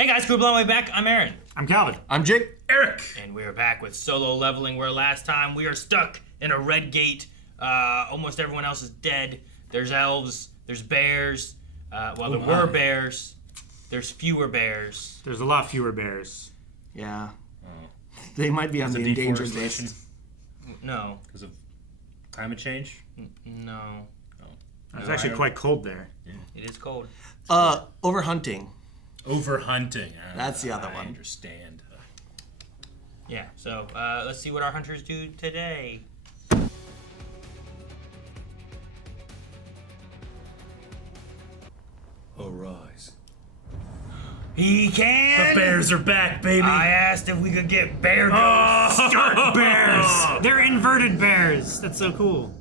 Hey guys, crew blown way back. I'm Aaron. I'm Calvin. I'm Jake. Eric. And we're back with solo leveling, where last time we are stuck in a red gate. Almost everyone else is dead. There's elves, there's bears. Well, there were bears. There's fewer bears. There's a lot fewer bears. Yeah. They might be on the endangered deforestation? list. No. Because of climate change? No. It's actually quite cold there. Yeah. It is cold. Overhunting. Overhunting. That's the other I one. understand. Yeah, so let's see what our hunters do today. Arise. He can! The bears are back, baby! I asked if we could get bear ghosts. Stark bears! They're inverted bears. That's so cool.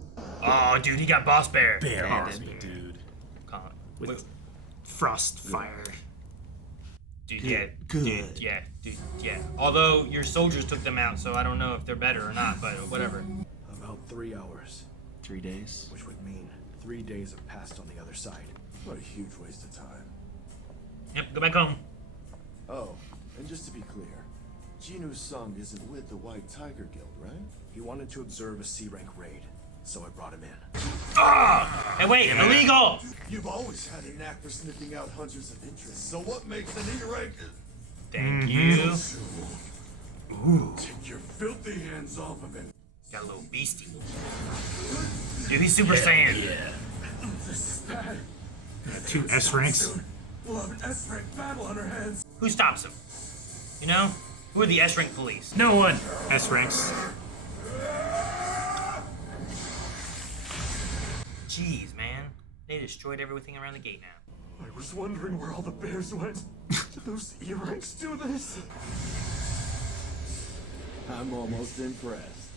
Oh, dude, he got boss bear. Bear Bandit. army, dude. With frost fire. Dude, yeah. Good. Dude, yeah. Although your soldiers took them out, so I don't know if they're better or not, but whatever. About 3 hours, 3 days. which would mean 3 days have passed on the other side. What a huge waste of time. Yep, go back home. Oh, and just to be clear, Jinwoo Sung isn't with the White Tiger Guild, right? He wanted to observe a C-rank raid, so I brought him in. Hey, wait, illegal! You've always had a knack for sniffing out hunters of interest, so what makes an E-rank? Thank you. Take your filthy hands off of him. Got a little beastie. Dude, he's Super Saiyan. Yeah. This is bad. 2 S ranks. Soon, we'll have an S-rank battle on our hands. Who stops him? You know? Who are the S-rank police? No one. S ranks. Jeez, man. They destroyed everything around the gate now. I was wondering where all the bears went. Did those E-ranks do this? I'm almost impressed.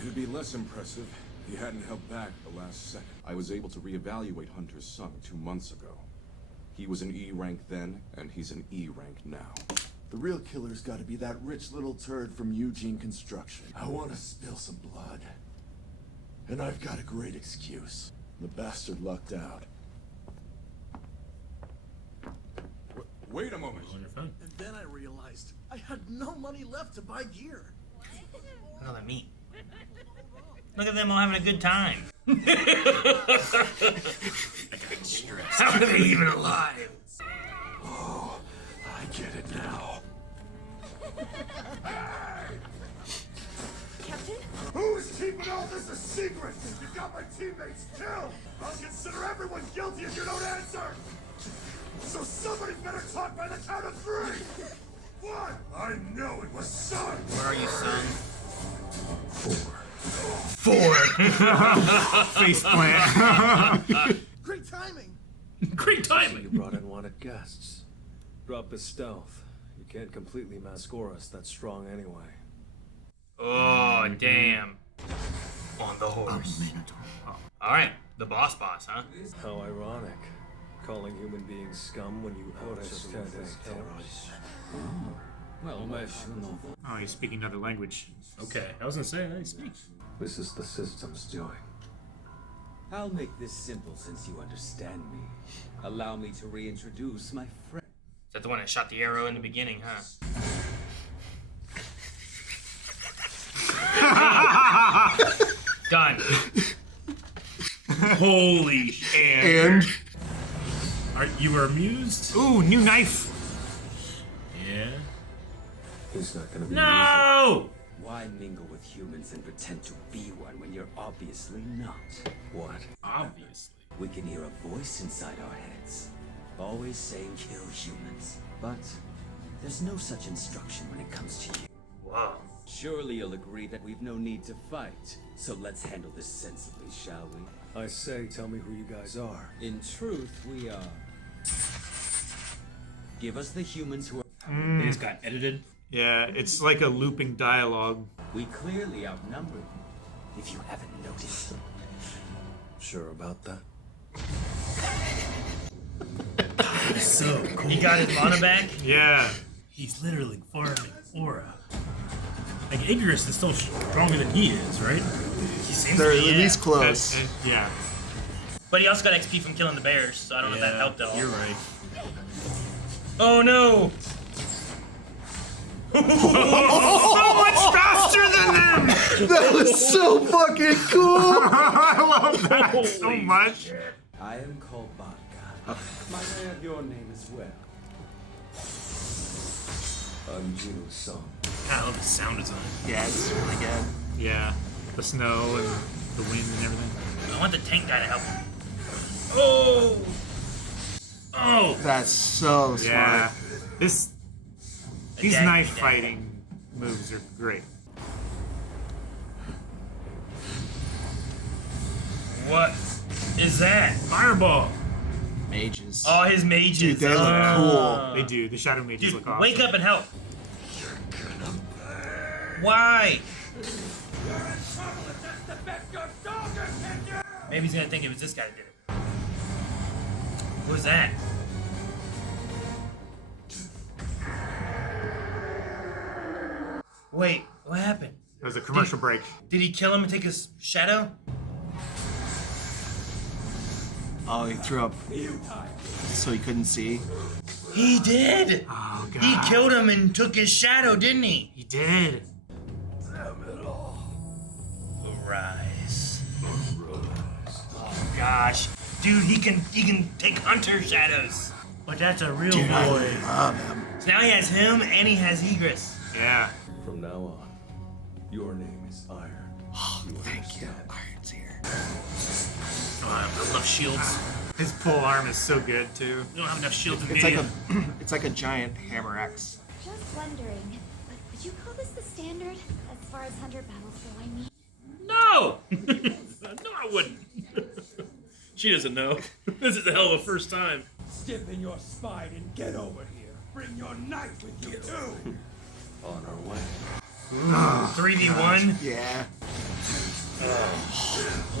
It'd be less impressive if you hadn't held back the last second. I was able to reevaluate Hunter Sung 2 months ago. He was an E rank then, and he's an E rank now. The real killer's gotta be that rich little turd from Eugene Construction. I wanna spill some blood. And I've got a great excuse. The bastard lucked out. Wait a moment. On your phone. And then I realized I had no money left to buy gear. Look at all that meat. Look at them all having a good time. How are they even alive? Oh, I get it now. Captain? Who's keeping all this a secret? You got my teammates killed! I'll consider everyone guilty if you don't answer! So somebody better talk by the count of 3! 1! I know it was Sun! Where are you, son? 4. Face plant. Great timing. Great timing. You brought in wanted guests. Drop his stealth. You can't completely mask-score us that strong anyway. Oh, damn. On the horse. Alright, the boss, huh? How ironic. Calling human beings scum when you out us as terrorists. Oh, he's speaking another language. Okay, I was gonna say, he speaks. This is the system's doing. I'll make this simple since you understand me. Allow me to reintroduce my friend. Is that the one that shot the arrow in the beginning, huh? Done. Holy shit. And You were amused? Ooh, new knife. Yeah. He's not gonna be No! Why mingle with humans and pretend to be one when you're obviously not? What? Obviously. We can hear a voice inside our heads, always saying kill humans. But there's no such instruction when it comes to you. Whoa. Surely you'll agree that we've no need to fight. So let's handle this sensibly, shall we? I say, tell me who you guys are. In truth, we are. Give us the humans who are. They just got edited. Yeah, it's like a looping dialogue. We clearly outnumber them, if you haven't noticed. Sure about that? So cool. He got his mana back? Yeah. He's literally farming aura. Like, Icarus is still stronger than he is, right? He seems they're to be, at least close. Yeah. But he also got XP from killing the bears, so I don't know if that helped at all. You're right. Oh no! So much faster than them! That was so fucking cool. I love that so much. I am called Barka. Might I have your name as well? I'm Jinwoo's son. I love the sound design. Yeah, it's really good. Yeah, the snow and the wind and everything. I want the tank guy to help him. Oh! Oh! That's so smart. Yeah, these Again, knife again. fighting moves are great. What is that? Fireball! Mages. Oh, his mages. Dude, they look Oh. cool. They do. The shadow mages Dude, look awesome. wake up and help. Why? Maybe he's gonna think it was this guy that did it. What was that? Wait, what happened? It was a commercial break. Did he kill him and take his shadow? Oh, he threw up so he couldn't see. He did! Oh god. He killed him and took his shadow, didn't he? He did. Arise. Oh gosh. Dude, he can take hunter shadows. But that's a real Dude, I boy. love him. So now he has him and he has Egress. Yeah. From now on, your name is Iron. Oh, You thank you. understand? Iron's here. Oh, I love shields. His pole arm is so good too. We don't have enough shields in It's like India. it's like a giant hammer axe. Just wondering, but would you call this the standard as far as hunter battles go? I mean, No! No, I wouldn't. She doesn't know. This is a hell of a first time. Stiffen your spine and get over here. Bring your knife with you too. On our way. 3v1. Yeah.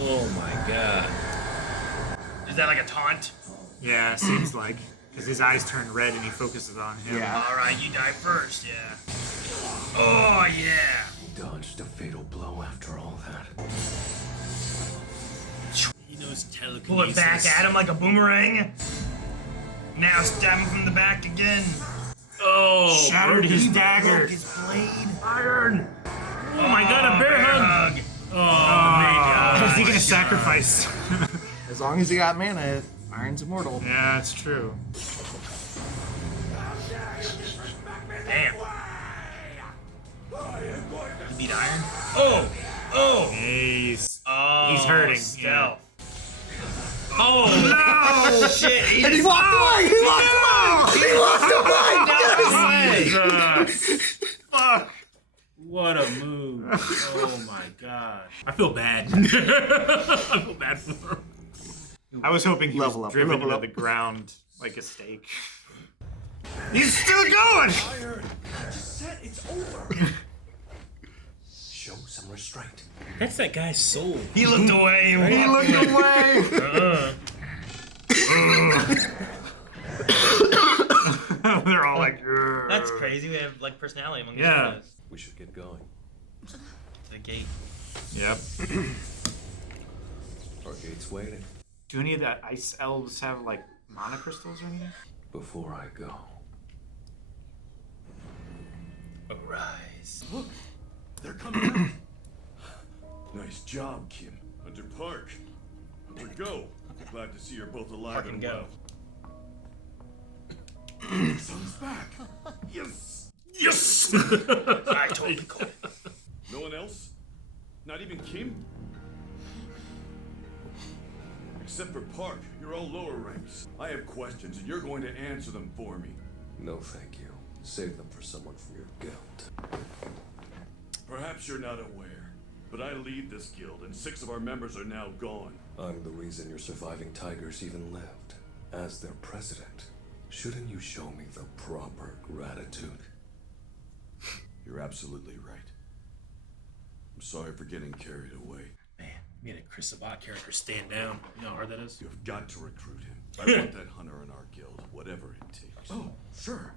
Oh my god. Is that like a taunt? Yeah, seems like. Because his eyes turn red and he focuses on him. Yeah. Alright, you die first, yeah. Oh yeah. He dodged a fatal blow after all that. He knows telekinesis. Pull it back at him like a boomerang. Now stab him from the back again. Oh! Shattered his dagger. Broke his blade. Iron! Oh my god, a bear hug! Oh, Is he gonna sacrifice? As long as he got mana, Iron's immortal. Yeah, that's true. Damn. You beat Iron? Oh! Oh! He's Oh, He's hurting, Stealth. Oh! Oh shit! He And he just walked away! He walked away! He walked away! died. fuck. What a move. Oh my god. I feel bad. I feel bad for him. I was hoping he Level was up, driven level into up. the ground like a stake. He's still going! Iron, I just said it's over. Show some restraint. That's that guy's soul. He looked away. He looked away! They're all like, "Grr." That's crazy. We have like personality among Yeah. the shadows. We should get going. To the gate. Yep. Our gate's waiting. Do any of the ice elves have like mana crystals or anything? Before I go, Arise. Look, they're coming out. Nice job, Kim. Hunter Park. Hunter Go. Glad to see you're both alive Park and and go. well. Son's back. Yes. Yes! I told you. Cole. No one else? Not even Kim? Except for Park, you're all lower ranks. I have questions, and you're going to answer them for me. no thank you. Save them for someone from your guild. Perhaps you're not aware, but I lead this guild, and 6 of our members are now gone. I'm the reason your surviving tigers even lived. As their president, shouldn't you show me the proper gratitude? You're absolutely right. I'm sorry for getting carried away. Man, we had a Chris Sabat character stand down. You know how hard that is? You've got to recruit him. I want that hunter in our guild, whatever it takes. Oh, sure.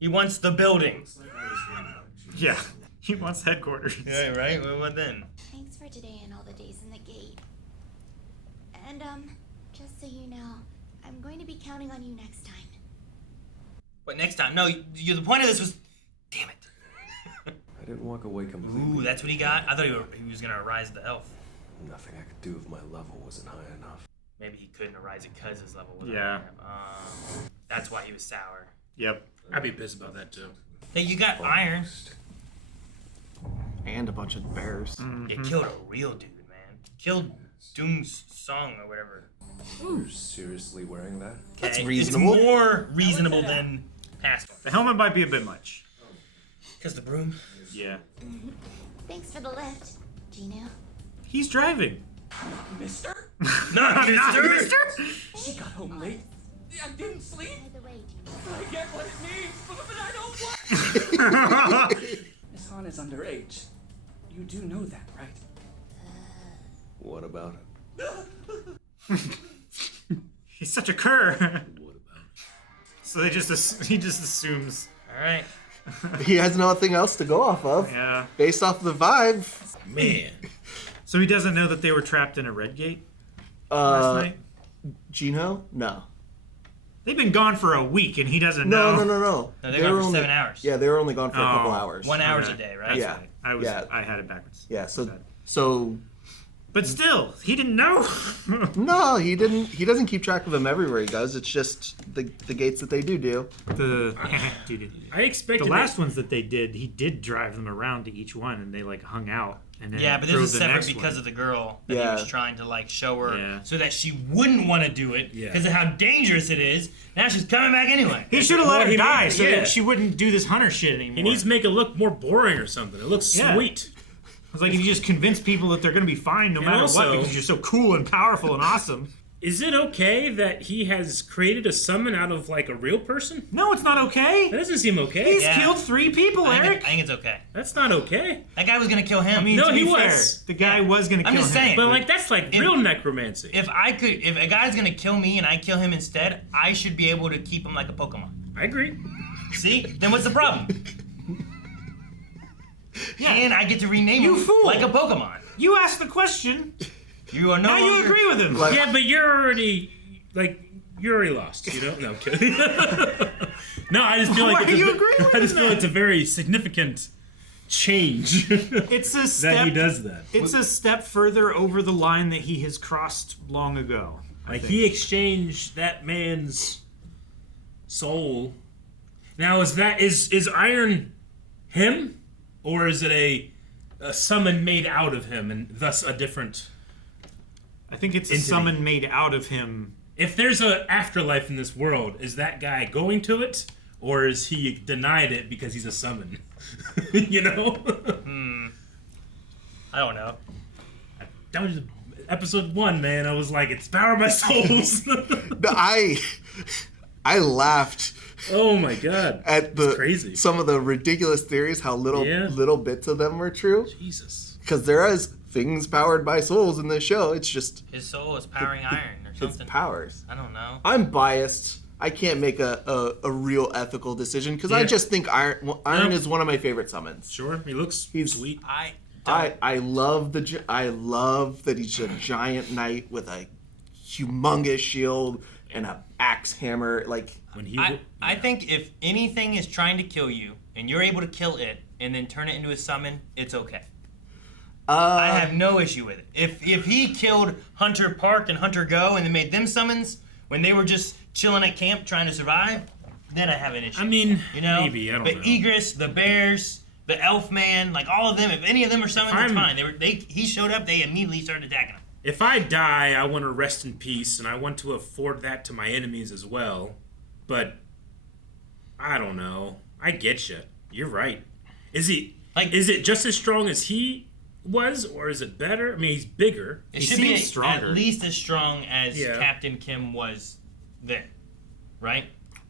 He wants the building. Yeah. He wants headquarters. Yeah, right? What then? thanks for today and all the days in the gate. And just so you know, I I'm going to be counting on you next time. But next time, no. The point of this was, damn it. I didn't walk away completely. Ooh, that's what he got. I thought he was gonna rise the elf. Nothing I could do if my level wasn't high enough. Maybe he couldn't arise it because his level wasn't Yeah. high enough. That's why he was sour. Yep. I'd be pissed about that too. Hey, you got iron. And a bunch of bears. It killed a real dude, man. Killed Doong's song or whatever. You're seriously wearing that? That's Okay? reasonable. It's more reasonable than past one. The helmet might be a bit much. Because the broom. Yeah. Thanks for the lift, Jinho. He's driving. Mister? Not mister! She got home late. I didn't sleep. By the way, Jinho. I get what it means, but I don't want. Miss Han is underage. You do know that, right? What about it? He's such a cur. What about it? So he just assumes. Alright. He has nothing else to go off of. Yeah. Based off the vibe. Man. So he doesn't know that they were trapped in a red gate last night? Jinho? No. They've been gone for a week and he doesn't No, know. no. No, they were were for only 7 hours. Yeah, they were only gone for a couple Oh. hours. 1 hour Okay. a day, right? Yeah. Right. I had it backwards. Yeah, so Okay. so But still, he didn't know. no, he didn't. He doesn't keep track of them everywhere he goes. It's just the gates that they do. Dude, I expected the last ones that they did, he did drive them around to each one, and they like hung out. And then Yeah, but this drove is the separate next because one. of the girl that Yeah. he was trying to like show her Yeah. so that she wouldn't want to do it Yeah. because of how dangerous it is. Now she's coming back anyway. He should have let Well, her he die made- so yeah. that she wouldn't do this hunter shit anymore. He needs to make it look more boring or something. It looks Yeah. sweet. It's like if you just convince people that they're going to be fine no And matter also- what because you're so cool and powerful and awesome. Is it okay that he has created a summon out of like a real person? No, it's not okay. That doesn't seem okay. He's Yeah. killed 3 people, I Eric. think it's okay. That's not okay. That guy was gonna kill him. I mean, No, to be he fair, was. the guy was going to I'm kill just him. saying. But like that's like If- real necromancy. if a guy's gonna kill me and I kill him instead, I should be able to keep him like a Pokemon. I agree. See? Then what's the problem? Yeah. And I get to rename You him fool. like a Pokemon. You asked the question. You are no Now you longer- agree with him. Like- Yeah, but you're already lost, you know? No, I'm kidding. No, I just feel Why like are you agreeing with I just him feel then? it's a very significant change It's a step. that he does that. It's a step further over the line that he has crossed long ago. I Like think. he exchanged that man's soul. Now is Iron him, or is it a summon made out of him and thus a different? I think it's a entity. summon made out of him. If there's an afterlife in this world, is that guy going to it, or is he denied it because he's a summon? You know? I don't know. That was episode 1, man. I was like, it's power by souls. I laughed Oh my god. at It's crazy. some of the ridiculous theories. How Yeah. little bits of them were true. Jesus. Because there is things powered by souls in this show. It's just His soul is powering iron or its something. powers. I don't know. I'm biased. I can't make a real ethical decision because I Yeah. just think Iron No. is one of my favorite summons. Sure, he looks He's- sweet. I love I love that he's a giant knight with a humongous shield and a axe hammer. Like When he I think if anything is trying to kill you and you're able to kill it and then turn it into a summon, it's okay. I have no issue with it. If he killed Hunter Park and Hunter Go and then made them summons when they were just chilling at camp trying to survive, then I have an issue. I mean, you know, maybe, I don't but know. Egress, the Bears, the Elf Man, like all of them, if any of them are summoned, it's fine. He showed up, they immediately started attacking him. If I die, I want to rest in peace, and I want to afford that to my enemies as well. But I don't know. I get you. You're right. Is it just as strong as he was, or is it better? I mean, he's bigger. It He should be seems stronger. at least as strong as Yeah. Captain Kim was then, right?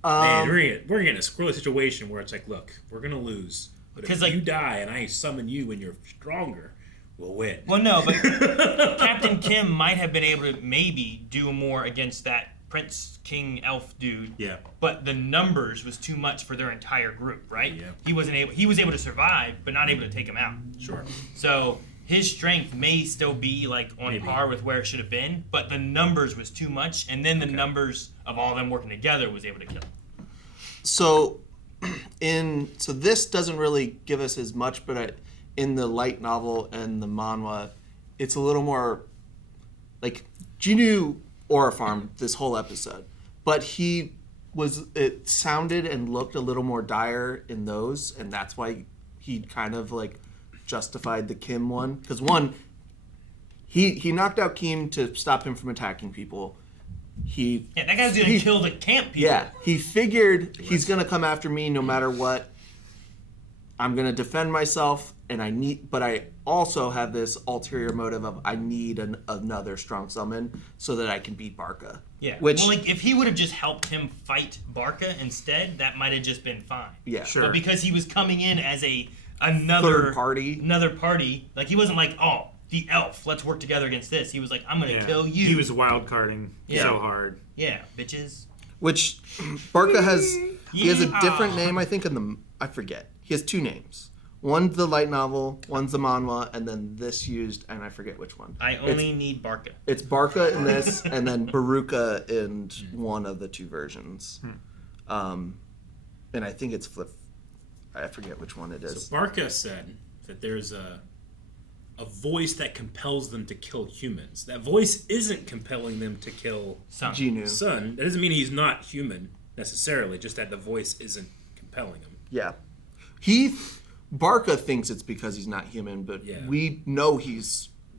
Man, we're getting a squirrely situation where it's like, look, we're gonna lose, but if 'Cause, like- you die and I summon you and you're stronger, we'll win. Well, no, but Captain Kim might have been able to maybe do more against that Prince King Elf dude. Yeah. But the numbers was too much for their entire group, right? Yeah. He was able to survive, but not able to take him out. Sure. So his strength may still be like on par with where it should have been, but the numbers was too much, and then the numbers of all them working together was able to kill him. So, so this doesn't really give us as much, but in the light novel and the manhwa, it's a little more like Jinwoo aura farmed this whole episode, but it sounded and looked a little more dire in those, and that's why he kind of like justified the Kim one, because one, he knocked out Kim to stop him from attacking people. That guy's gonna kill the camp people. Yeah, he figured he's gonna come after me no matter what. I'm gonna defend myself, but I also have this ulterior motive of I need another strong summon so that I can beat Barca. Yeah. Which, well, like if he would have just helped him fight Barca instead, that might have just been fine. Yeah, sure. But because he was coming in as another party, like he wasn't like, oh, the elf, let's work together against this. He was like, I'm gonna kill you. He was wild carding so hard. Yeah, bitches. Which Barca has he has a different name, I think, I forget. He has two names. One's the light novel, one's the manhwa, and then this used, and I forget which one. I only need Barca. It's Barca in this, and then Baruka in one of the two versions. And I think it's flip. I forget which one it is. So Barca said that there's a voice that compels them to kill humans. That voice isn't compelling them to kill Jinwoo. Sun. That doesn't mean he's not human necessarily, just that the voice isn't compelling him. Yeah. Barca thinks it's because he's not human, but we know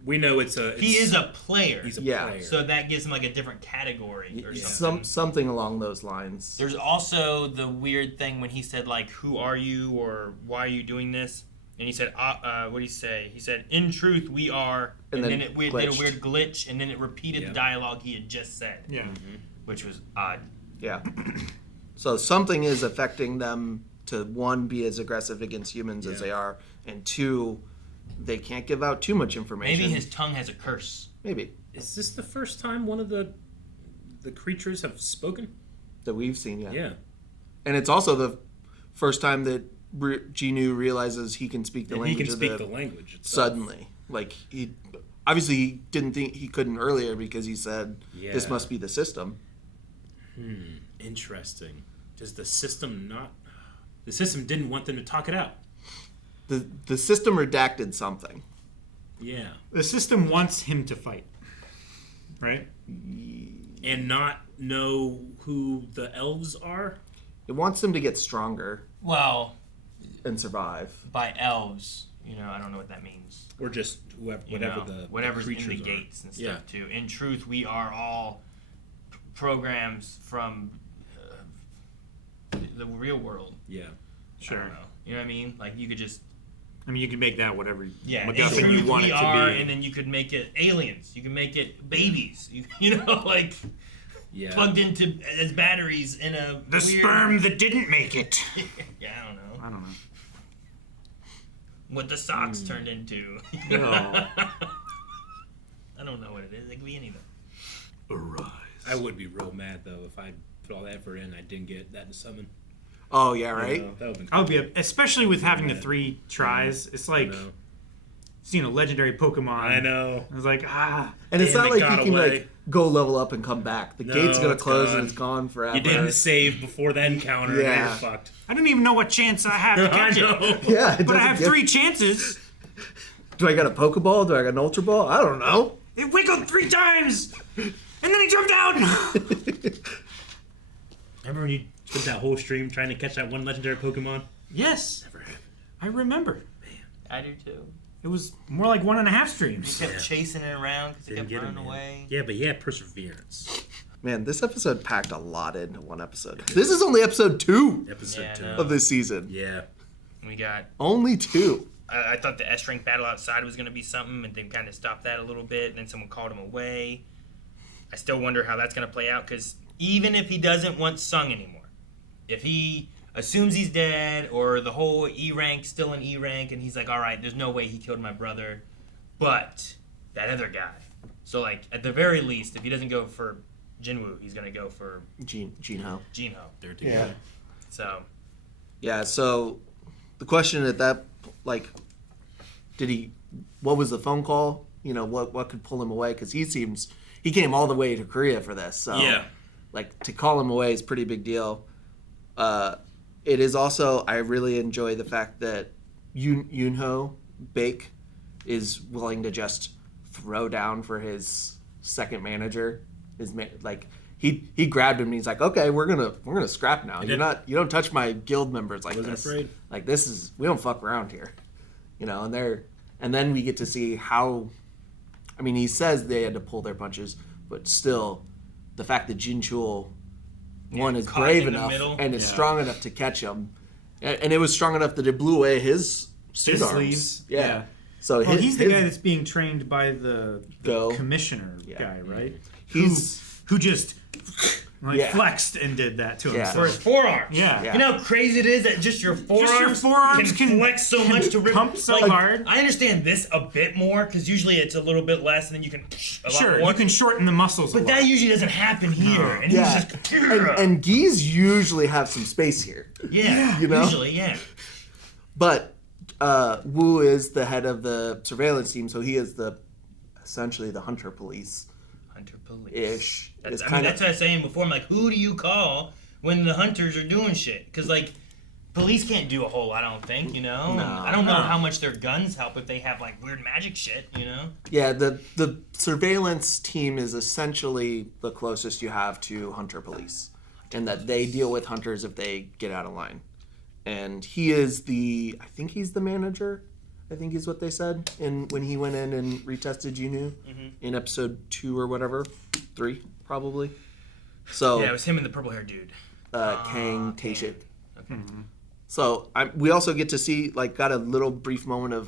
we know he is a player. He's a player. So that gives him like a different category or something along those lines. There's also the weird thing when he said like, "Who are you?" or "Why are you doing this?" And he said, "What did he say?" He said, "In truth, we are." And then it did a weird glitch, and then it repeated the dialogue he had just said. Yeah. Which was odd. Yeah. So something is affecting them to, one, be as aggressive against humans as they are, and two, they can't give out too much information. Maybe his tongue has a curse. Maybe. Is this the first time one of the creatures have spoken? That we've seen, yeah. Yeah. And it's also the first time that Jinwoo realizes he can speak the language. He can speak the language itself. Suddenly. Like, he obviously didn't think he couldn't earlier because he said, this must be the system. Interesting. Does the system not... The system didn't want them to talk it out. The system redacted something. Yeah. The system wants him to fight. Right? And not know who the elves are? It wants him to get stronger. Well... And survive. By elves. I don't know what that means. Or just whatever's in the gates and stuff, too. In truth, we are all programs from the real world. Yeah. Sure. I don't know. You know what I mean? Like, you could just... you could make that whatever MacGuffin you want it to be. And then you could make it aliens. You can make it babies. Plugged into as batteries in a The sperm that didn't make it. Yeah, I don't know. What the socks turned into. No. I don't know what it is. It could be anything. Arise. I would be real mad, though, if I put all that effort in and I didn't get that to summon. Oh, yeah, right? That would have been cool. I would be, especially with having the 3 tries. It's like seeing a legendary Pokemon. I know. I was like, And it's not like you can like go level up and come back. The gate's gonna close and it's gone forever. You didn't save before the encounter and you're fucked. I don't even know what chance I have to catch it. Yeah, but I have 3 chances. Do I got a Pokeball? Do I got an Ultra Ball? I don't know. It wiggled 3 times! And then he jumped down! Remember when you spent that whole stream trying to catch that one legendary Pokemon? Yes. Never happened. I remember. Man. I do too. It was more like 1.5 streams. He kept chasing it around because he kept running away. Yeah, but he had perseverance. Man, this episode packed a lot into one episode. This is only episode 2 of this season. Yeah. We got... Only 2. I thought the S-rank battle outside was going to be something, and they kind of stopped that a little bit, and then someone called him away. I still wonder how that's going to play out, because even if he doesn't want Sung anymore, if he assumes he's dead, or the whole E-rank still in E-rank, and he's like, all right, there's no way he killed my brother, but that other guy. So, like, at the very least, if he doesn't go for Jinwoo, he's going to go for... Jinho. They're together. Yeah. So... Yeah, so the question at that, like, what was the phone call? You know, what could pull him away? Because he came all the way to Korea for this. So, like, to call him away is a pretty big deal. It is also, I really enjoy the fact that Jinho Bake is willing to just throw down for his second manager. He grabbed him and he's like, okay, we're gonna scrap now. You don't touch my guild members like this. Afraid. Like, we don't fuck around here. You know, and then we get to see how, I mean, he says they had to pull their punches, but still, the fact that Jinchul, one, is brave enough and is strong enough to catch him, and it was strong enough that it blew away his suit arms. Sleeves. Yeah. So he's the guy that's being trained by the commissioner guy, right? Who just flexed and did that to himself. For his forearms. Yeah. You know how crazy it is that just your forearms can flex so much to rip. Pump so hard. I understand this a bit more because usually it's a little bit less and then you can a lot more. You can shorten the muscles but that usually doesn't happen here. No. And he's just... and Geese usually have some space here. Yeah. You know? Usually, yeah. But Wu is the head of the surveillance team, so he is essentially the hunter police. Ish. That's what I was saying before. I'm like, who do you call when the hunters are doing shit? Because, like, police can't do a whole lot, I don't think, you know? No, I don't know how much their guns help if they have, like, weird magic shit, you know? Yeah, the surveillance team is essentially the closest you have to hunter police, in that they deal with hunters if they get out of line. And he is I think he's the manager. I think is what they said when he went in and retested Jinwoo in episode 2 or whatever, 3 probably. So yeah, it was him and the purple haired dude. Kang Taeshik. Okay. Mm-hmm. So we also get to see got a little brief moment of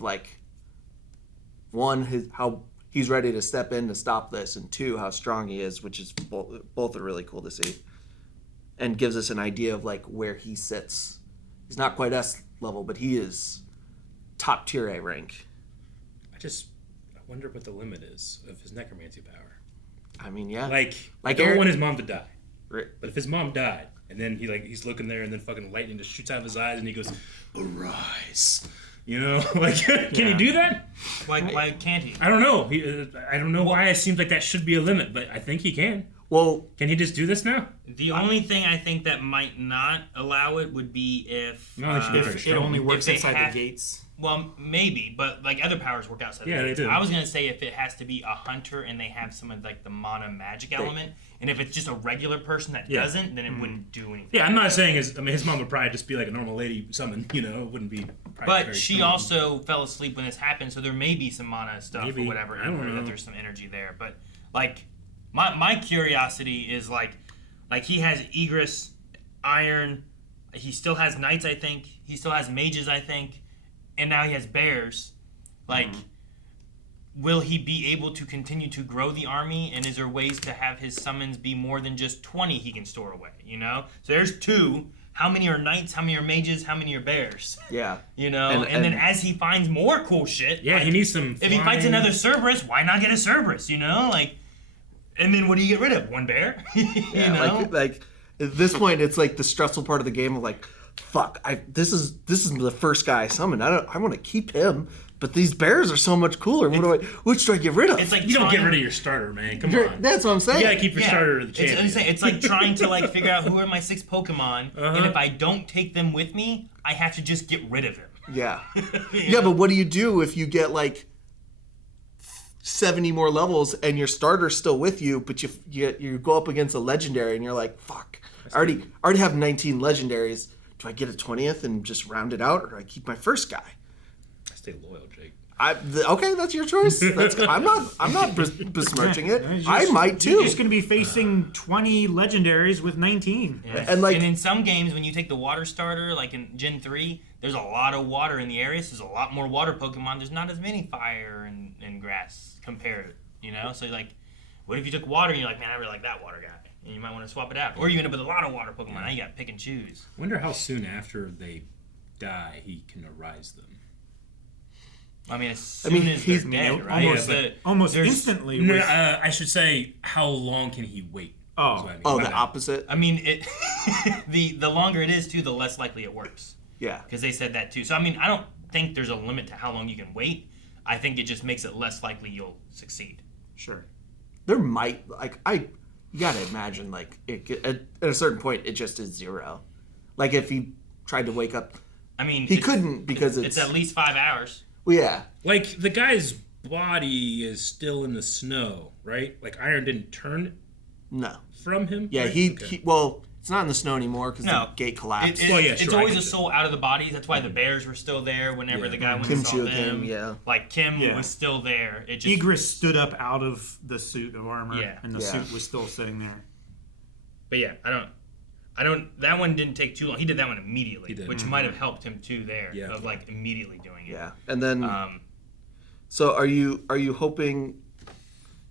one, how he's ready to step in to stop this, and 2, how strong he is, which is both are really cool to see, and gives us an idea of where he sits. He's not quite S level, but he is top tier A rank. I wonder what the limit is of his necromancy power. I mean, yeah. I don't want his mom to die. Right. But if his mom died, and then he's looking there, and then fucking lightning just shoots out of his eyes, and he goes, "Arise." You know, can he do that? Why can't he? I don't know. I don't know why it seems like that should be a limit, but I think he can. Well, can he just do this now? The only thing I think that might not allow it would be if it only works inside the gates. Well, maybe, but other powers work outside. Yeah, the gates. They do. I was gonna say if it has to be a hunter and they have some of the mana magic element, and if it's just a regular person that doesn't, then it wouldn't do anything. Yeah, I'm not saying his mom would probably just be like a normal lady summon. You know, it wouldn't be. But she also fell asleep when this happened, so there may be some mana stuff or whatever. I don't know. That there's some energy there, but my curiosity is he has Egress, Iron, he still has Knights, I think. He still has Mages, I think. And now he has Bears. Will he be able to continue to grow the army? And is there ways to have his summons be more than just 20 he can store away, you know? So there's 2. How many are Knights? How many are Mages? How many are Bears? Yeah. You know? And then as he finds more cool shit... Yeah, he needs some If he fights another Cerberus, why not get a Cerberus, you know? And then what do you get rid of? One bear? You know? At this point, it's the stressful part of the game of fuck, this is the first guy I summoned. I want to keep him, but these bears are so much cooler. Which do I get rid of? It's you don't get rid of your starter, man. Come on. That's what I'm saying. You gotta keep your starter to the champion. It's like trying to figure out who are my 6 Pokemon, and if I don't take them with me, I have to just get rid of them. Yeah. Yeah, but what do you do if you get 70 more levels and your starter's still with you, but you go up against a legendary and you're like, fuck, I already have 19 legendaries. Do I get a 20th and just round it out, or do I keep my first guy? I stay loyal, Jake. Okay, that's your choice. I'm not besmirching it. I might too. You're just going to be facing 20 legendaries with 19. Yeah. And in some games, when you take the water starter, like in Gen 3, there's a lot of water in the area, so there's a lot more water Pokemon. There's not as many fire and grass compared, you know? So what if you took water and you're like, man, I really like that water guy? And you might want to swap it out. Or you end up with a lot of water Pokemon. Now you got to pick and choose. I wonder how soon after they die he can arise them. I mean, as soon as they're dead, right? Almost instantly. No, I should say, how long can he wait? The opposite? I mean, the longer it is, too, the less likely it works. Yeah. Because they said that, too. So, I mean, I don't think there's a limit to how long you can wait. I think it just makes it less likely you'll succeed. Sure. There might you gotta imagine at a certain point it just is 0. Like if he tried to wake up, I mean, he couldn't because it's at least 5 hours. Well, yeah. Like the guy's body is still in the snow, right? Like iron didn't turn from him. Yeah, right? he well, it's not in the snow anymore because the gate collapsed. It's always a soul out of the bodies. That's why the bears were still there whenever the guy went and saw them. Like Kim was still there. It just, Igris stood up out of the suit of armor, and the suit was still sitting there. But yeah, I don't. That one didn't take too long. He did that one immediately, which might have helped him too. Of like immediately doing it. Yeah, and then. So are you hoping,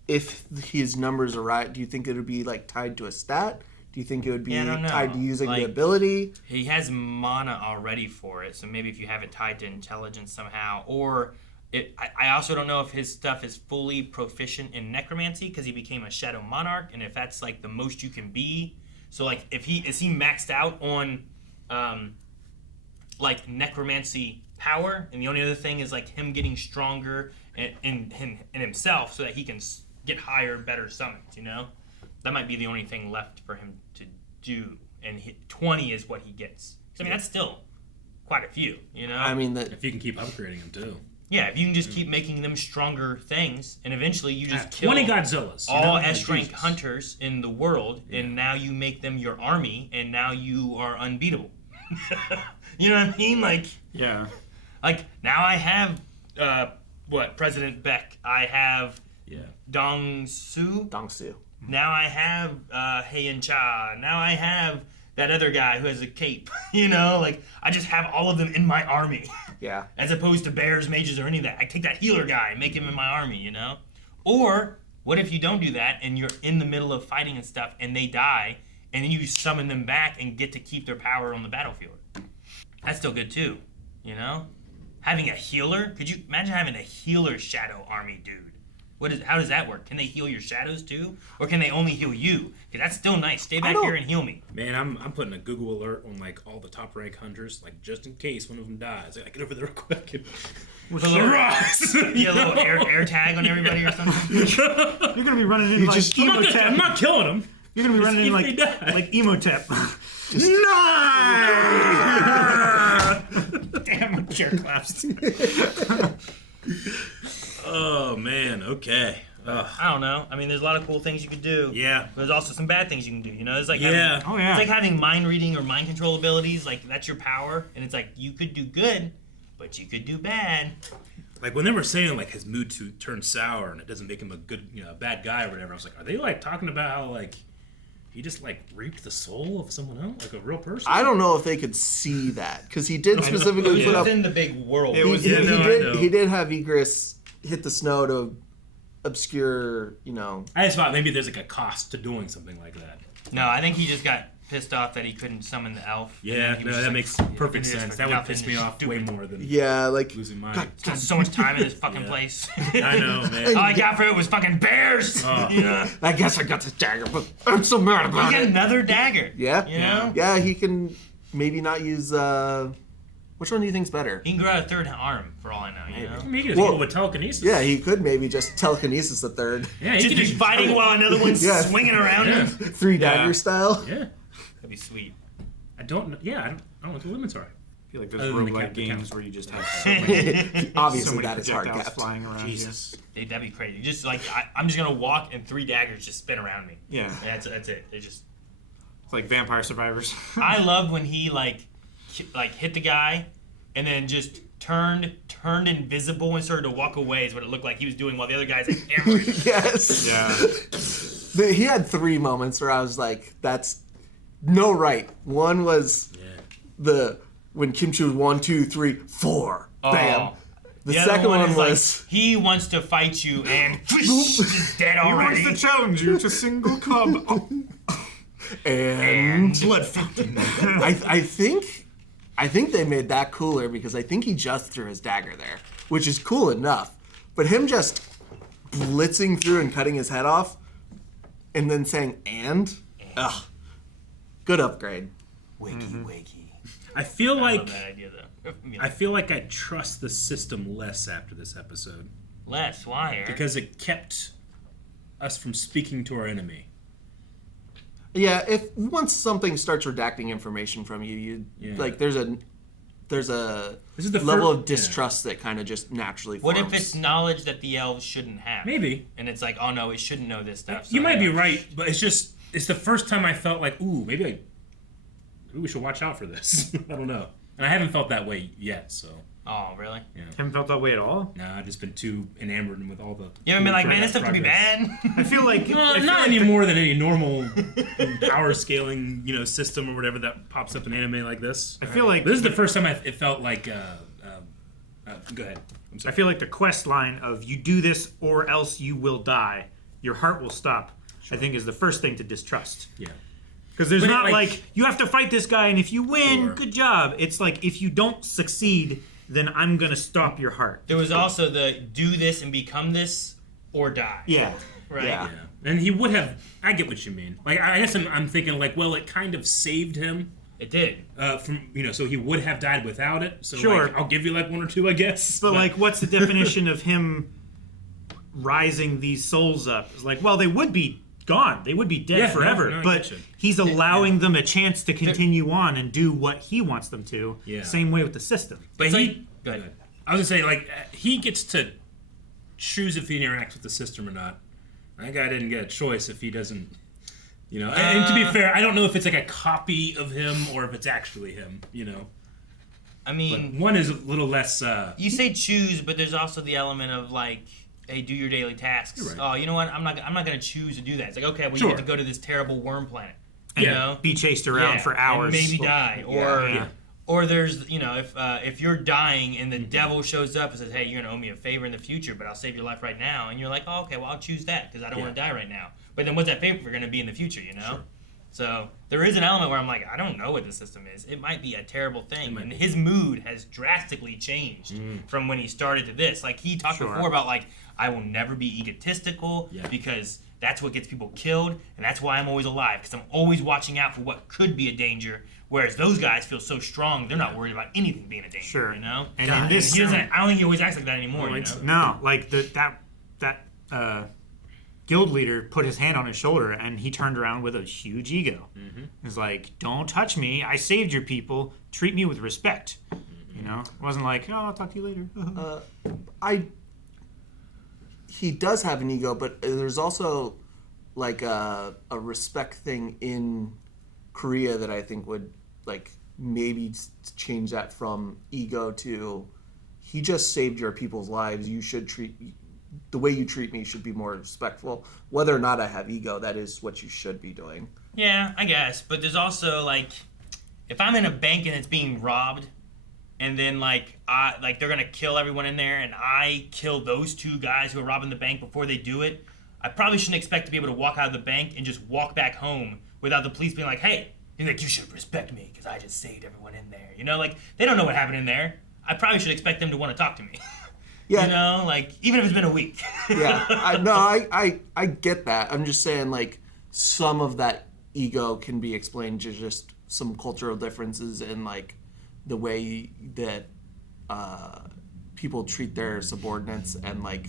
if his numbers are right, do you think it would be like tied to a stat? Do you think it would be tied to using the ability? He has mana already for it, so maybe if you have it tied to intelligence somehow, or I also don't know if his stuff is fully proficient in necromancy because he became a shadow monarch, and if that's like the most you can be. So like if he maxed out on like necromancy power, and the only other thing is like him getting stronger in himself so that he can get higher, better summons, you know? That might be the only thing left for him to do, and 20 is what he gets. I mean, that's still quite a few, you know? I mean, if you can keep upgrading them too. Yeah, if you can just keep making them stronger things, and eventually you just kill 20 Godzillas, all S-rank hunters in the world, and now you make them your army, and now you are unbeatable. You know what I mean? Like, yeah. Like, now I have, President Beck. I have Dongsoo. Now I have Heian Cha. Now I have that other guy who has a cape. You know, like I just have all of them in my army. Yeah. As opposed to bears, mages, or any of that. I take that healer guy and make him in my army. You know. Or what if you don't do that and you're in the middle of fighting and stuff and they die and then you summon them back and get to keep their power on the battlefield? That's still good too. You know. Having a healer? Could you imagine having a healer shadow army dude? How does that work? Can they heal your shadows too? Or can they only heal you? Because that's still nice. Stay back here and heal me. Man, I'm putting a Google alert on like all the top rank hunters, like just in case one of them dies. I get over there real quick and with a little air tag on everybody or something. You're gonna be running in like Emotep. I'm not killing them. You're gonna be running in like Emotep. No! Damn, my chair collapsed. Oh man, okay. I don't know. I mean, there's a lot of cool things you could do. Yeah. There's also some bad things you can do. You know, it's like it's like having mind reading or mind control abilities. Like that's your power, and it's like you could do good, but you could do bad. Like when they were saying like his mood to turn sour and it doesn't make him a good, a bad guy or whatever. I was like, are they like talking about how like he just like reaped the soul of someone else, like a real person? I don't know if they could see that because he did specifically put up. It was in the big world. He did have Igris hit the snow to obscure, I just thought maybe there's like a cost to doing something like that. No, I think he just got pissed off that he couldn't summon the elf. Yeah, that makes perfect sense. That would piss me off way more than losing mine. Spent so much time in this fucking place. I know, man. All I got for it was fucking bears. I guess I got this dagger, but I'm so mad about it. He got another dagger. Yeah. You know? Yeah, he can maybe not use. Which one do you think's better? He can grow out a third arm, for all I know. You know? I mean, he can just go with telekinesis. Yeah, he could maybe just telekinesis a third. Yeah, he could be fighting while another one's swinging around him. 3 dagger style. Yeah, that'd be sweet. I don't know what the limits are. I feel like there's roguelike games where you just have so many, obviously that is hard capped. Flying around. Jesus, that'd be crazy. Just like I'm just gonna walk and 3 daggers just spin around me. Yeah, that's it. It's like Vampire Survivors. I love when he like hit the guy. And then just turned invisible and started to walk away is what it looked like he was doing while the other guy's hammering. Yes. Yeah. He had 3 moments where I was like, that's no right. One was when Kim Chu was 1, 2, 3, 4. Bam. The second one was he wants to fight you and he's dead already. He wants to challenge you to single club. And blood fountain. I think they made that cooler because I think he just threw his dagger there, which is cool enough. But him just blitzing through and cutting his head off and then saying, ugh, good upgrade. Wakey. I feel I like love that idea, though. I feel like I trust the system less after this episode. Less? Why, Eric? Because it kept us from speaking to our enemy. Yeah, if once something starts redacting information from you, like there's a level of distrust that kind of just naturally forms. What if it's knowledge that the elves shouldn't have? Maybe. And it's like, oh no, it shouldn't know this stuff. You might be right, but it's the first time I felt like, ooh, maybe we should watch out for this. I don't know. And I haven't felt that way yet, so. Oh, really? Yeah. Haven't felt that way at all? Nah, I've just been too enamored with all the... You haven't been like, man, this stuff could be bad? I feel like... not any more than any normal power scaling, system or whatever that pops up in anime like this. I feel like... This is the first time it felt like... go ahead. I'm sorry. I feel like the quest line of, you do this or else you will die, your heart will stop, I think is the first thing to distrust. Yeah. Because there's not like, you have to fight this guy and if you win, good job. It's like, if you don't succeed... then I'm going to stop your heart. There was also the do this and become this or die. Yeah. Right? Yeah. And he would have... I get what you mean. Like, I guess I'm thinking, like, well, it kind of saved him. It did. So he would have died without it. So, sure. Like, I'll give you, like, one or two, I guess. But, like, what's the definition of him rising these souls up? It's like, well, they would be gone. They would be dead forever. No, but he's allowing them a chance to continue on and do what he wants them to. Yeah. Same way with the system. But go ahead. I was going to say, like, he gets to choose if he interacts with the system or not. That guy didn't get a choice if he doesn't, And to be fair, I don't know if it's like a copy of him or if it's actually him, I mean... But one is a little less... You say choose, but there's also the element of, like... Hey, do your daily tasks. Right. Oh, you know what? I'm not going to choose to do that. It's like, okay, well, you get to go to this terrible worm planet. You know? Be chased around for hours. And maybe die. Or there's, if you're dying and the devil shows up and says, hey, you're going to owe me a favor in the future, but I'll save your life right now. And you're like, oh, okay, well, I'll choose that because I don't want to die right now. But then what's that favor going to be in the future, Sure. So there is an element where I'm like, I don't know what the system is. It might be a terrible thing. And his mood has drastically changed from when he started to this. Like, he talked before about, like, I will never be egotistical because that's what gets people killed, and that's why I'm always alive, because I'm always watching out for what could be a danger, whereas those guys feel so strong, they're not worried about anything being a danger, Sure. And in this... I don't think he always acts like that anymore, No, like, that guild leader put his hand on his shoulder, and he turned around with a huge ego. He's like, don't touch me, I saved your people, treat me with respect. It wasn't like, oh, I'll talk to you later. He does have an ego, but there's also like a respect thing in Korea that I think would like maybe change that from ego to he just saved your people's lives. You should the way you treat me should be more respectful. Whether or not I have ego, that is what you should be doing. Yeah, I guess. But there's also like, if I'm in a bank and it's being robbed, and then they're gonna kill everyone in there, and I kill those two guys who are robbing the bank before they do it, I probably shouldn't expect to be able to walk out of the bank and just walk back home without the police being like, hey, you should respect me because I just saved everyone in there. Like, they don't know what happened in there. I probably should expect them to want to talk to me. Yeah. Even if it's been a week. Yeah. I get that. I'm just saying, like, some of that ego can be explained to just some cultural differences in, like, the way that people treat their subordinates and like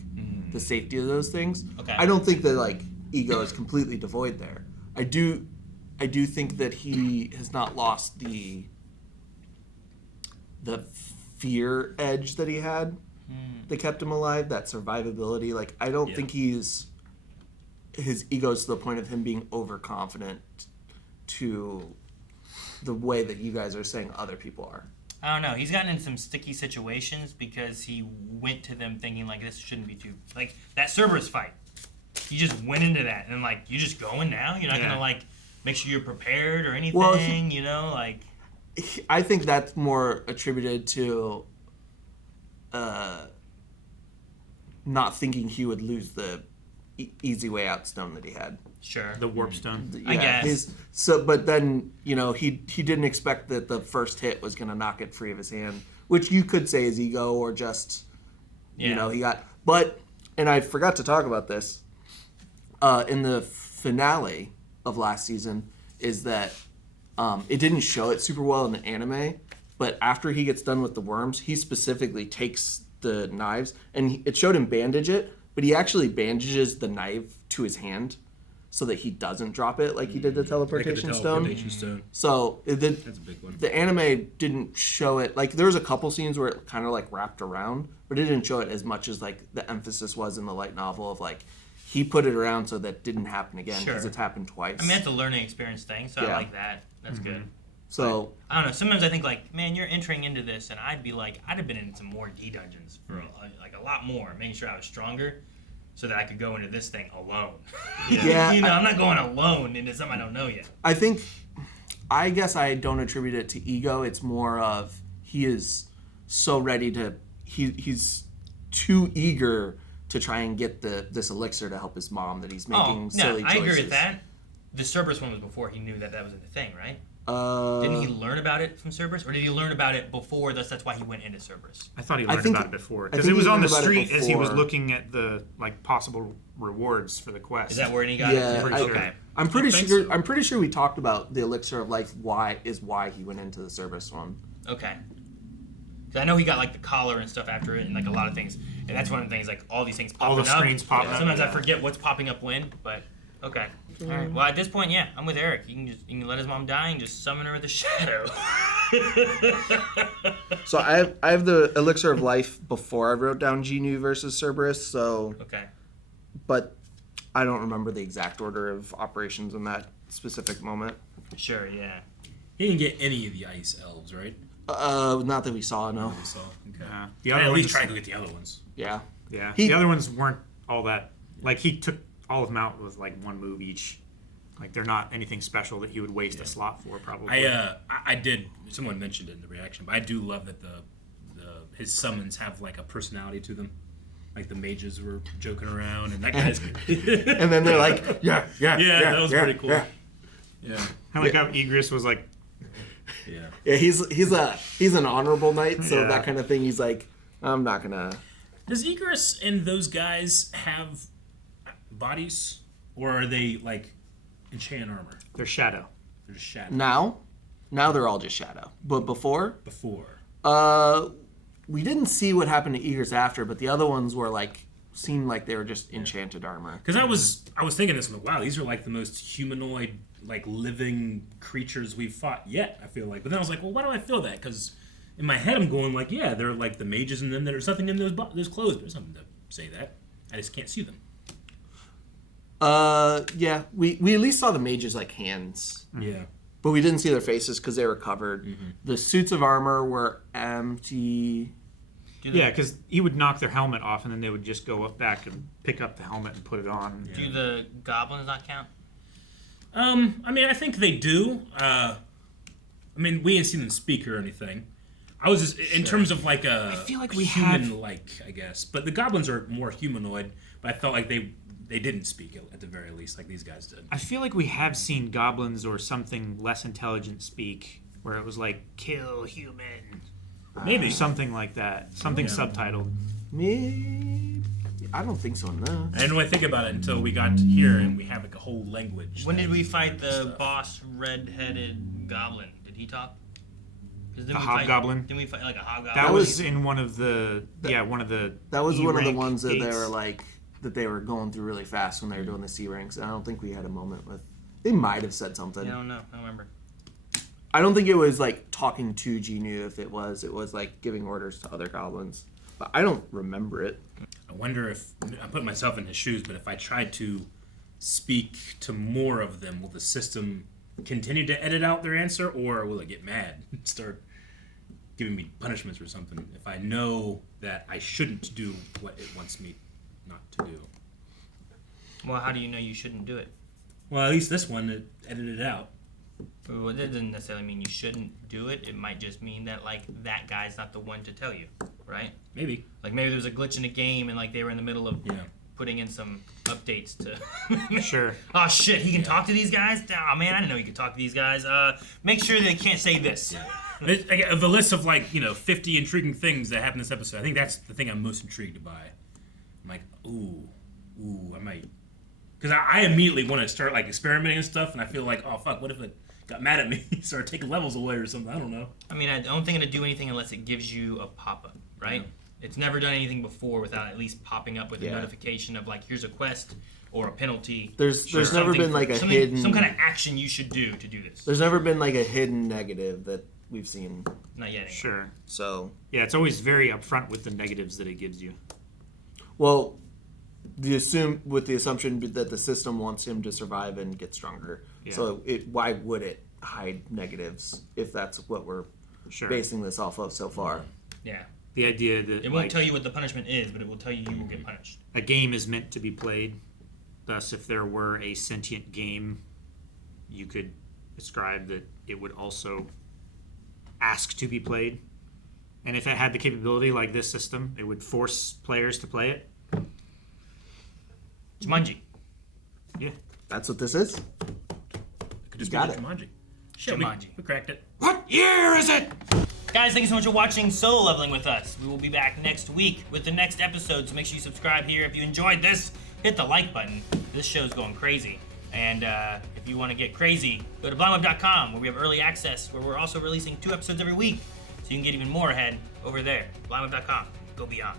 the safety of those things. Okay. I don't think that like ego is completely devoid there. I do think that he has not lost the fear edge that he had that kept him alive, that survivability. Like, I don't think his ego is to the point of him being overconfident to the way that you guys are saying other people are. I don't know. He's gotten in some sticky situations because he went to them thinking, like, this shouldn't be too... Like, that Cerberus fight. He just went into that. And, like, you're just going now? You're not going to, like, make sure you're prepared or anything, well, like... I think that's more attributed to not thinking he would lose the easy way out stone that he had. Sure. The warp stone. Yeah, I guess. But then, he didn't expect that the first hit was going to knock it free of his hand, which you could say is ego or just, he got... But, and I forgot to talk about this, in the finale of last season, is that It didn't show it super well in the anime, but after he gets done with the worms, he specifically takes the knives, and it showed him bandage it, but he actually bandages the knife to his hand so that he doesn't drop it like he did the teleportation stone. So that's a big one. The anime didn't show it. Like, there was a couple scenes where it kind of like wrapped around, but it didn't show it as much as like the emphasis was in the light novel of like he put it around so that didn't happen again because it's happened twice. I mean, that's a learning experience thing, so I like that. That's good. So I don't know. Sometimes I think like, man, you're entering into this, and I'd be like, I'd have been in some more D dungeons for like a lot more, making sure I was stronger, so that I could go into this thing alone. Yeah, you know, I'm not going alone into something I don't know yet. I guess I don't attribute it to ego. It's more of he is so ready to. He's too eager to try and get this elixir to help his mom that he's making silly choices. I agree with that. The Cerberus one was before he knew that was a thing, right? Didn't he learn about it from Cerberus, or did he learn about it before? That's why he went into Cerberus. I thought he learned about it before because it was on the street as he was looking at the like possible rewards for the quest. Is that where he got it? Okay. I'm pretty sure. I'm pretty sure we talked about the elixir of life. Why he went into the Cerberus one? Okay. Because I know he got like the collar and stuff after it, and like a lot of things, and that's one of the things. Like all these things popping up. All the screens popping up. Sometimes I forget what's popping up when, but okay. All right. Well, at this point, yeah, I'm with Eric. You can let his mom die and just summon her with a shadow. So I have the elixir of life before I wrote down Jinwoo versus Cerberus. So okay. But I don't remember the exact order of operations in that specific moment. Sure. Yeah. He didn't get any of the ice elves, right? Not that we saw. No. Okay. The other at ones, least try to get the other ones. Yeah. Yeah. The other ones weren't all that. Like he took all of them out with like one move each. Like they're not anything special that he would waste a slot for. Probably. I did. Someone mentioned it in the reaction, but I do love that his summons have like a personality to them. Like the mages were joking around, and that guy's. And then they're like, yeah, that was pretty cool. Yeah. I like how Egress was like. Yeah, he's an honorable knight, so that kind of thing. He's like, I'm not gonna. Does Egress and those guys have bodies, or are they like enchanted armor? They're shadow. They're just shadow. Now they're all just shadow. But before, we didn't see what happened to Egress after, but the other ones were like seemed like they were just enchanted armor. Because I was thinking this, wow, these are like the most humanoid, like living creatures we've fought yet. I feel like, but then I was like, well, why do I feel that? Because in my head I'm going like, yeah, they're like the mages, and then there's something in those clothes. There's something to say that. I just can't see them. Yeah, we at least saw the mages like hands. Yeah. But we didn't see their faces because they were covered. Mm-hmm. The suits of armor were empty. Yeah, because he would knock their helmet off, and then they would just go up back and pick up the helmet and put it on. Do the goblins not count? I mean, I think they do. I mean, we didn't see them speak or anything. I was just in terms of like I feel like we human-like, I guess. But the goblins are more humanoid. But I felt like they didn't speak at the very least, like these guys did. I feel like we have seen goblins or something less intelligent speak, where it was like "kill human," maybe something like that, something subtitled. Maybe. I don't think so. No. I didn't really think about it until we got to here and we have like a whole language. When did we fight the boss red-headed goblin? Did he talk? The hobgoblin. Didn't we fight like a hobgoblin? That was in one of the one of the. That was one of the ones that gates. they were like that they were going through really fast when they were doing the C ranks. I don't think we had a moment with. They might have said something. I don't know. I don't remember. I don't think it was like talking to Jinwoo. If it was like giving orders to other goblins. But I don't remember it. I wonder if I'm putting myself in his shoes, but if I tried to speak to more of them, will the system continue to edit out their answer, or will it get mad and start giving me punishments or something if I know that I shouldn't do what it wants me not to do? Well, how do you know you shouldn't do it? Well, at least this one, it edited it out. Well, that doesn't necessarily mean you shouldn't do it. It might just mean that, like, that guy's not the one to tell you, right? Maybe. Like, maybe there was a glitch in the game and, like, they were in the middle of putting in some updates to... Sure. Oh, shit, he can talk to these guys? Oh, man, I didn't know he could talk to these guys. Make sure they can't say this. Of the list of, like, 50 intriguing things that happened in this episode, I think that's the thing I'm most intrigued by. I'm like, ooh, I might... Because I immediately want to start, like, experimenting and stuff, and I feel like, oh, fuck, what if a got mad at me, started taking levels away or something. I don't know. I mean, I don't think it'll do anything unless it gives you a pop-up, right? Yeah. It's never done anything before without at least popping up with a notification of like, here's a quest or a penalty. There's never been like a hidden some kind of action you should do to do this. There's never been like a hidden negative that we've seen. Not yet. Anyway. Sure. So Yeah, it's always very upfront with the negatives that it gives you. well, with the assumption that the system wants him to survive and get stronger. Yeah. So why would it hide negatives if that's what we're Sure. basing this off of so far? Yeah. The idea that It won't tell you what the punishment is, but it will tell you you will get punished. a game is meant to be played. Thus, if there were a sentient game, you could describe that it would also ask to be played. And if it had the capability like this system, it would force players to play it. Jumanji. Yeah. That's what this is. Could just got be it. Jumanji. Show me. Jumanji. We cracked it. What year is it? Guys, thank you so much for watching Solo Leveling with us. We will be back next week with the next episode, so make sure you subscribe here. If you enjoyed this, hit the like button. This show's going crazy. And if you want to get crazy, go to blindweb.com, where we have early access, where we're also releasing 2 episodes every week, so you can get even more ahead over there. blindweb.com. Go beyond.